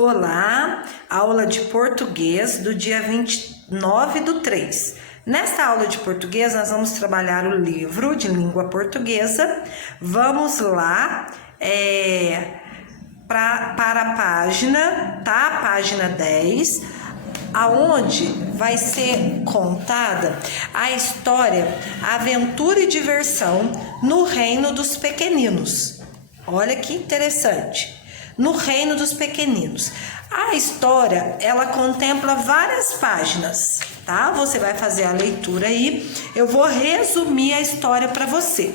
Olá, aula de português do dia 29/3. Nesta aula de português, nós vamos trabalhar o livro de língua portuguesa. Vamos lá para a página, tá? Página 10, aonde vai ser contada a história Aventura e Diversão no Reino dos Pequeninos. Olha que interessante. No Reino dos Pequeninos. A história, ela contempla várias páginas, tá? Você vai fazer a leitura aí. Eu vou resumir a história para você.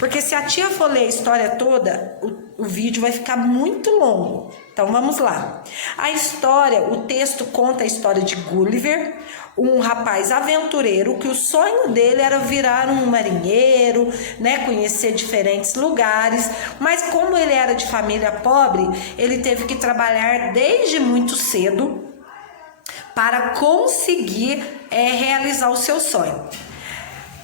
Porque se a tia for ler a história toda, o vídeo vai ficar muito longo. Então vamos lá. A história, o texto conta a história de Gulliver, um rapaz aventureiro que o sonho dele era virar um marinheiro, né, conhecer diferentes lugares, mas como ele era de família pobre, ele teve que trabalhar desde muito cedo para conseguir realizar o seu sonho.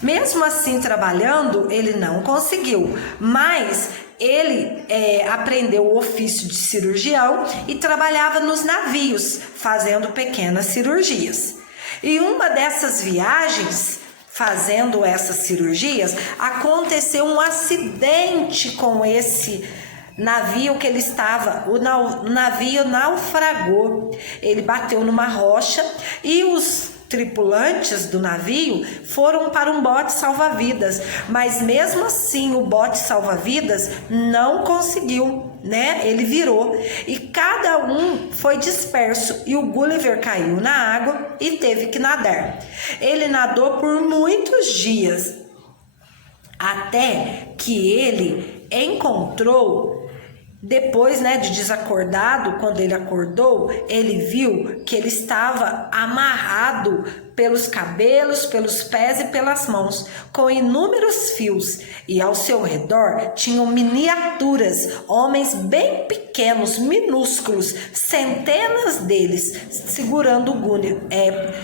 Mesmo assim, trabalhando, ele não conseguiu, mas ele aprendeu o ofício de cirurgião e trabalhava nos navios, fazendo pequenas cirurgias. E uma dessas viagens, fazendo essas cirurgias, aconteceu um acidente com esse navio que ele estava. O navio naufragou, ele bateu numa rocha e os tripulantes do navio foram para um bote salva-vidas, mas mesmo assim o bote salva-vidas não conseguiu, né? Ele virou e cada um foi disperso e o Gulliver caiu na água e teve que nadar. Ele nadou por muitos dias até que ele encontrou. Depois, né, de desacordado, quando ele acordou, ele viu que ele estava amarrado pelos cabelos, pelos pés e pelas mãos, com inúmeros fios, e ao seu redor tinham miniaturas, homens bem pequenos, minúsculos, centenas deles, segurando o Gulliver,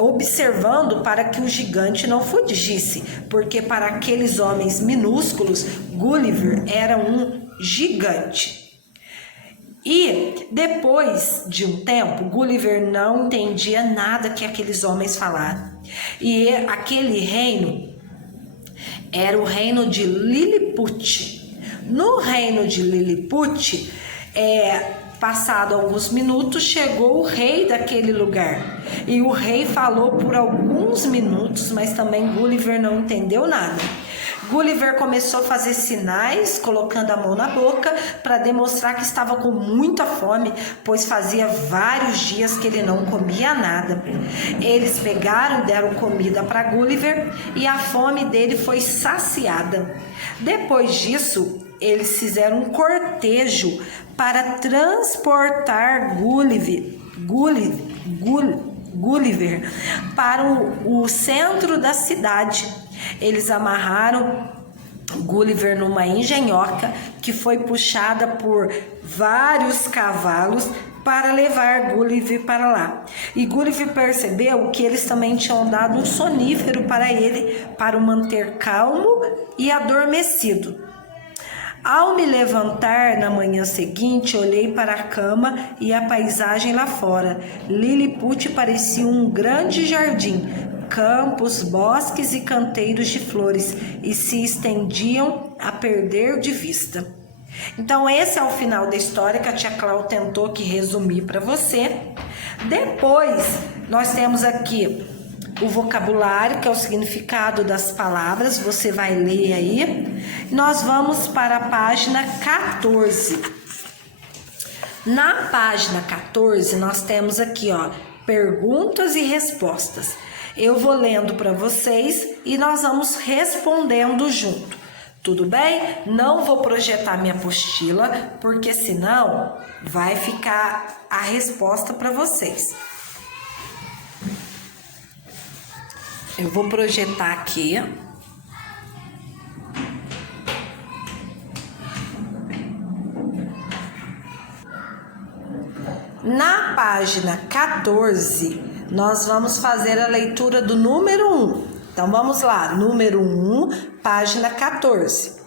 observando para que o gigante não fugisse, porque para aqueles homens minúsculos, Gulliver era um gigante. E depois de um tempo, Gulliver não entendia nada que aqueles homens falaram. E aquele reino era o reino de Lilliput. No reino de Lilliput, passado alguns minutos, chegou o rei daquele lugar. E o rei falou por alguns minutos, mas também Gulliver não entendeu nada. Gulliver começou a fazer sinais, colocando a mão na boca, para demonstrar que estava com muita fome, pois fazia vários dias que ele não comia nada. Eles pegaram e deram comida para Gulliver e a fome dele foi saciada. Depois disso, eles fizeram um cortejo para transportar Gulliver para o centro da cidade. Eles amarraram Gulliver numa engenhoca que foi puxada por vários cavalos para levar Gulliver para lá. E Gulliver percebeu que eles também tinham dado um sonífero para ele, para o manter calmo e adormecido. Ao me levantar na manhã seguinte, olhei para a cama e a paisagem lá fora. Lilliput parecia um grande jardim, campos, bosques e canteiros de flores, e se estendiam a perder de vista. Então esse é o final da história que a tia Clau tentou que resumir para você. Depois nós temos aqui o vocabulário, que é o significado das palavras, você vai ler aí. Nós vamos para a página 14. Na página 14 nós temos aqui, perguntas e respostas. Eu vou lendo para vocês e nós vamos respondendo junto. Tudo bem? Não vou projetar minha apostila, porque senão vai ficar a resposta para vocês. Eu vou projetar aqui. Na página 14, nós vamos fazer a leitura do número 1. Então, vamos lá. Número 1, página 14.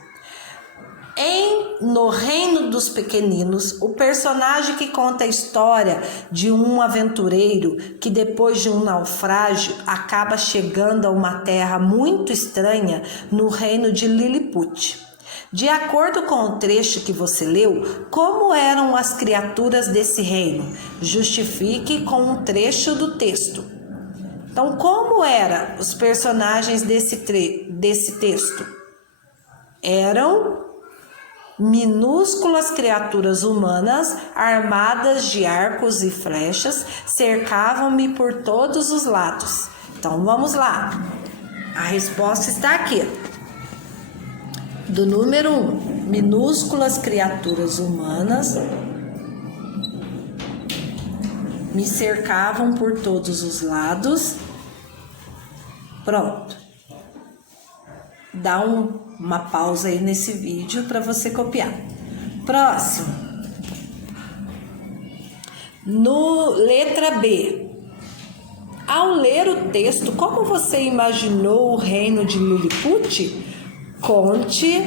No Reino dos Pequeninos, o personagem que conta a história de um aventureiro que depois de um naufrágio acaba chegando a uma terra muito estranha no reino de Lilliput. De acordo com o trecho que você leu, como eram as criaturas desse reino? Justifique com um trecho do texto. Então, como eram os personagens desse texto? Eram minúsculas criaturas humanas armadas de arcos e flechas, cercavam-me por todos os lados. Então vamos lá. A resposta está aqui. Do número 1, minúsculas criaturas humanas me cercavam por todos os lados. Pronto. Dá uma pausa aí nesse vídeo para você copiar. Próximo. No letra B. Ao ler o texto, como você imaginou o reino de Lilliput? Conte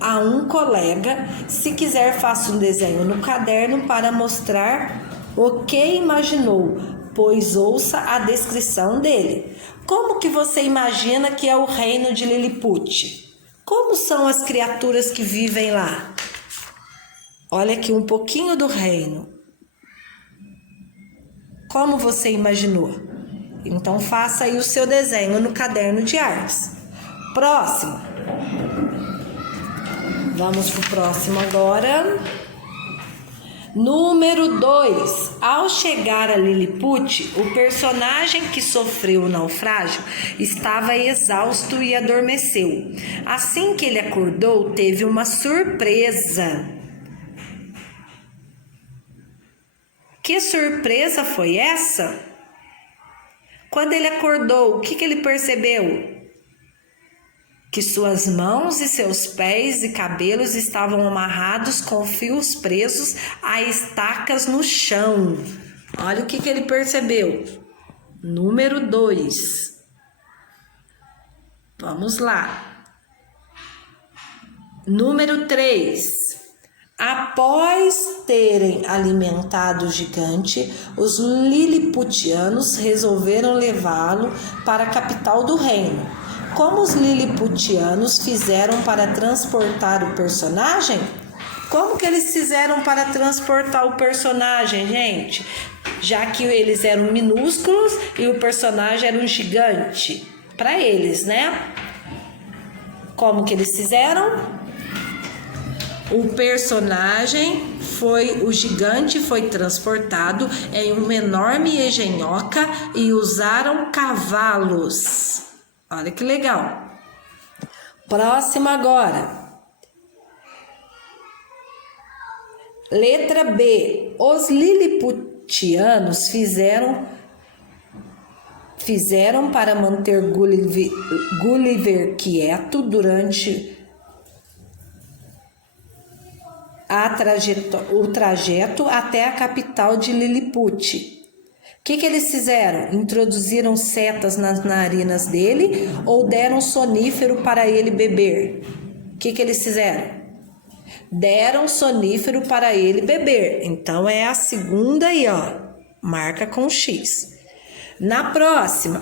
a um colega. Se quiser, faça um desenho no caderno para mostrar o que imaginou, pois ouça a descrição dele. Como que você imagina que é o reino de Lilliput? Como são as criaturas que vivem lá? Olha aqui um pouquinho do reino. Como você imaginou? Então faça aí o seu desenho no caderno de artes. Próximo. Vamos para o próximo agora. Número 2. Ao chegar a Lilliput, o personagem que sofreu o naufrágio estava exausto e adormeceu. Assim que ele acordou, teve uma surpresa. Que surpresa foi essa? Quando ele acordou, o que ele percebeu? Que suas mãos e seus pés e cabelos estavam amarrados com fios presos a estacas no chão. Olha o que ele percebeu. Número 2. Vamos lá. Número 3. Após terem alimentado o gigante, os liliputianos resolveram levá-lo para a capital do reino. Como os liliputianos fizeram para transportar o personagem? Como que eles fizeram para transportar o personagem, gente? Já que eles eram minúsculos e o personagem era um gigante. Para eles, né? Como que eles fizeram? O gigante foi transportado em uma enorme engenhoca e usaram cavalos. Olha que legal. Próximo agora. Letra B. Os liliputianos fizeram para manter Gulliver quieto durante o trajeto até a capital de Lilliput. O que eles fizeram? Introduziram setas nas narinas dele ou deram sonífero para ele beber? O que eles fizeram? Deram sonífero para ele beber. Então é a segunda aí, ó. Marca com X. Na próxima,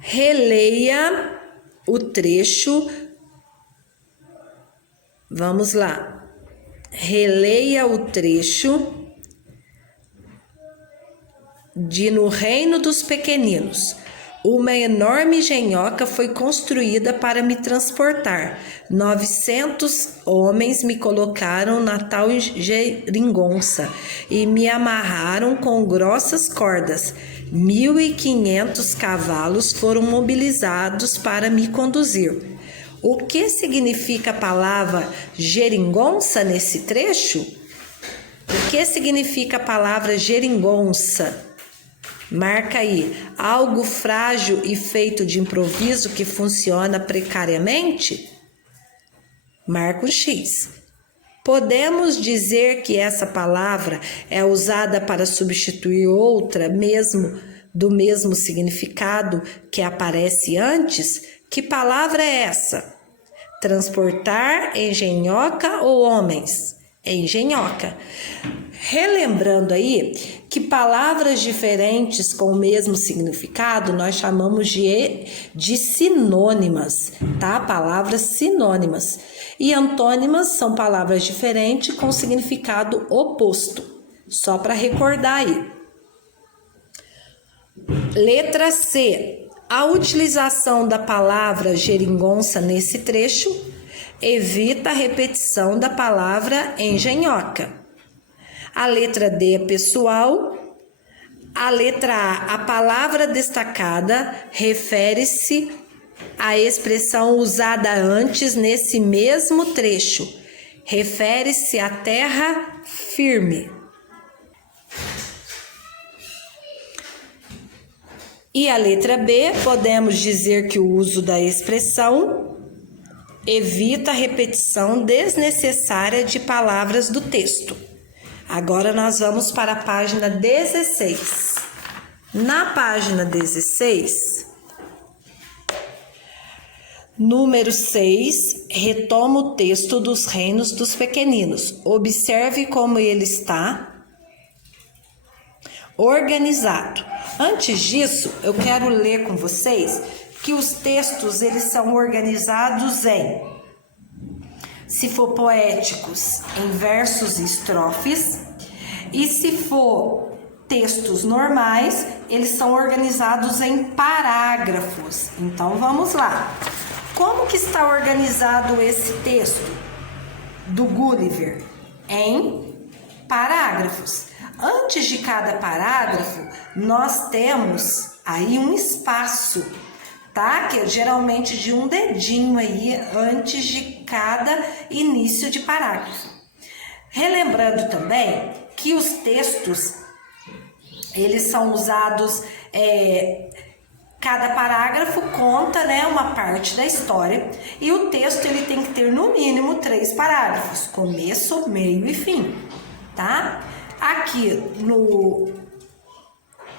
releia o trecho. Vamos lá. Releia o trecho de No Reino dos Pequeninos. Uma enorme engenhoca foi construída para me transportar. 900 homens me colocaram na tal geringonça e me amarraram com grossas cordas. 1.500 cavalos foram mobilizados para me conduzir. O que significa a palavra geringonça nesse trecho? O que significa a palavra geringonça? Marca aí, algo frágil e feito de improviso que funciona precariamente? Marca um X. Podemos dizer que essa palavra é usada para substituir outra do mesmo significado que aparece antes? Que palavra é essa? Transportar, engenhoca ou homens? Engenhoca. Relembrando aí que palavras diferentes com o mesmo significado nós chamamos de sinônimas, tá? Palavras sinônimas. E antônimas são palavras diferentes com significado oposto. Só para recordar aí. Letra C. A utilização da palavra geringonça nesse trecho evita a repetição da palavra engenhoca. A letra D é pessoal. A letra A palavra destacada refere-se à expressão usada antes nesse mesmo trecho. Refere-se à terra firme. E a letra B, podemos dizer que o uso da expressão evita a repetição desnecessária de palavras do texto. Agora nós vamos para a página 16. Na página 16, número 6, retoma o texto dos reinos dos pequeninos. Observe como ele está organizado. Antes disso, eu quero ler com vocês que os textos eles são organizados em, se for poéticos, em versos e estrofes, e se for textos normais, eles são organizados em parágrafos. Então, vamos lá. Como que está organizado esse texto do Gulliver? Em parágrafos. Antes de cada parágrafo, nós temos aí um espaço, tá? Que é geralmente de um dedinho aí antes de cada início de parágrafo. Relembrando também que os textos, eles são usados, cada parágrafo conta, né, uma parte da história, e o texto ele tem que ter no mínimo 3 parágrafos, começo, meio e fim, tá? Aqui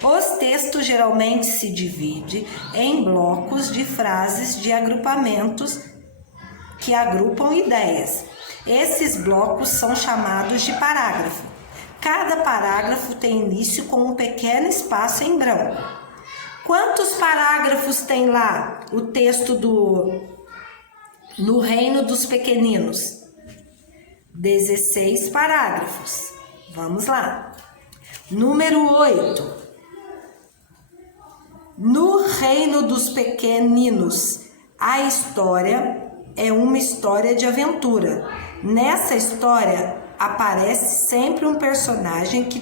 os textos geralmente se dividem em blocos de frases de agrupamentos que agrupam ideias. Esses blocos são chamados de parágrafo. Cada parágrafo tem início com um pequeno espaço em branco. Quantos parágrafos tem lá o texto no Reino dos Pequeninos? 16 parágrafos. Vamos lá. Número 8. No Reino dos Pequeninos, a história é uma história de aventura. Nessa história aparece sempre um personagem que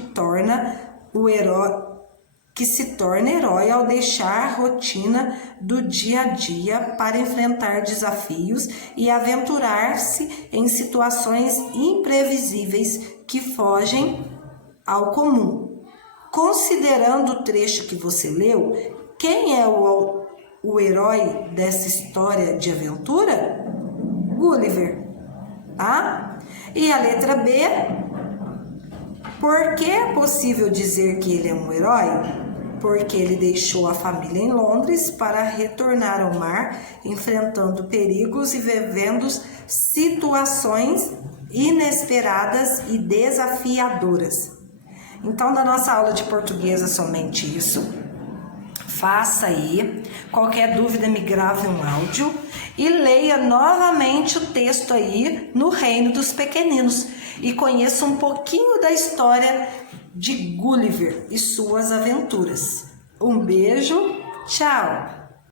se torna herói ao deixar a rotina do dia a dia para enfrentar desafios e aventurar-se em situações imprevisíveis que fogem ao comum. Considerando o trecho que você leu, quem é o herói dessa história de aventura? Gulliver, tá? E a letra B, por que é possível dizer que ele é um herói? Porque ele deixou a família em Londres para retornar ao mar, enfrentando perigos e vivendo situações inesperadas e desafiadoras. Então, na nossa aula de português é somente isso. Faça aí. Qualquer dúvida, me grave um áudio e leia novamente o texto aí no Reino dos Pequeninos e conheça um pouquinho da história de Gulliver e suas aventuras. Um beijo, tchau!